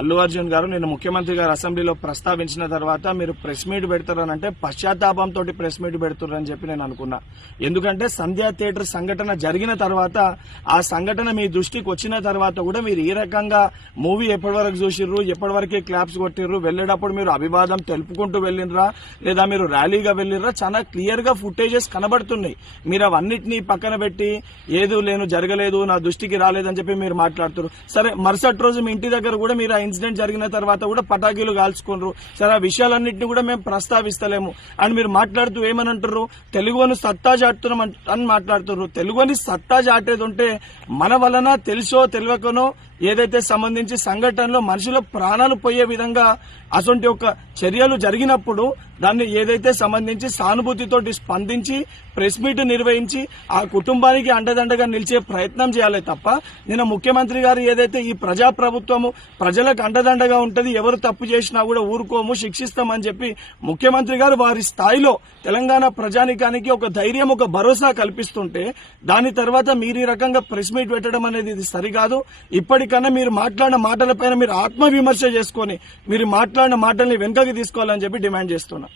అల్లు అర్జున్ గారు నిన్న ముఖ్యమంత్రి గారు అసెంబ్లీలో ప్రస్తావించిన తర్వాత మీరు ప్రెస్ మీట్ పెడతారనంటే పశ్చాత్తాపంతో ప్రెస్ మీట్ పెడుతున్నారని చెప్పి నేను అనుకున్నా. ఎందుకంటే సంధ్యా థియేటర్ సంఘటన జరిగిన తర్వాత ఆ సంఘటన మీ దృష్టికి వచ్చిన తర్వాత కూడా మీరు ఈ రకంగా మూవీ ఎప్పటి వరకు చూసిర్రు, ఎప్పటి వరకే క్లాప్స్ కొట్టిర్రు, వెళ్లేటప్పుడు మీరు అభివాదం తెలుపుకుంటూ వెళ్ళినరా లేదా మీరు ర్యాలీగా వెళ్ళినరా, చాలా క్లియర్ గా ఫుటేజెస్ కనబడుతున్నాయి. మీరు అవన్నిటినీ పక్కన పెట్టి ఏదో లేను జరగలేదు నా దృష్టికి రాలేదని చెప్పి మీరు మాట్లాడుతున్నారు. సరే, మరుసటి రోజు మీ ఇంటి దగ్గర కూడా మీరు ఇన్సిడెంట్ జరిగిన తర్వాత కూడా పటాకీలు కాల్చుకున్నారు. సరే, ఆ విషయాలన్నింటినీ కూడా మేము ప్రస్తావిస్తలేము అని మీరు మాట్లాడుతూ ఏమనంటారు, తెలుగుని సత్తా చాటుతున్నాం అని మాట్లాడుతున్నారు. తెలుగుని సత్తా చాటేది ఉంటే మన వలన తెలుసో తెలియకనో ఏదైతే సంబంధించి సంఘటనలో మనుషుల ప్రాణాలు పోయే విధంగా అటువంటి ఒక చర్యలు జరిగినప్పుడు దాన్ని ఏదైతే సంబంధించి సానుభూతితో స్పందించి ప్రెస్ మీట్ నిర్వహించి ఆ కుటుంబానికి అండదండగా నిలిచే ప్రయత్నం చేయాలి తప్ప నిన్న ముఖ్యమంత్రి గారు ఏదైతే ఈ ప్రజాప్రభుత్వము ప్రజలకు అండదండగా ఉంటది, ఎవరు తప్పు చేసినా కూడా ఊరుకోము శిక్షిస్తామని చెప్పి ముఖ్యమంత్రి గారు వారి స్థాయిలో తెలంగాణ ప్రజానికానికి ఒక ధైర్యం ఒక భరోసా కల్పిస్తుంటే దాని తర్వాత మీరు ఈ రకంగా ప్రెస్ మీట్ పెట్టడం అనేది ఇది సరికాదు. ఇప్పటికన్నా మీరు మాట్లాడిన మాటలపైన మీరు ఆత్మవిమర్శ చేసుకుని మీరు మాట్లాడిన మాటల్ని వెనుకకి తీసుకోవాలని చెప్పి డిమాండ్ చేస్తున్నా.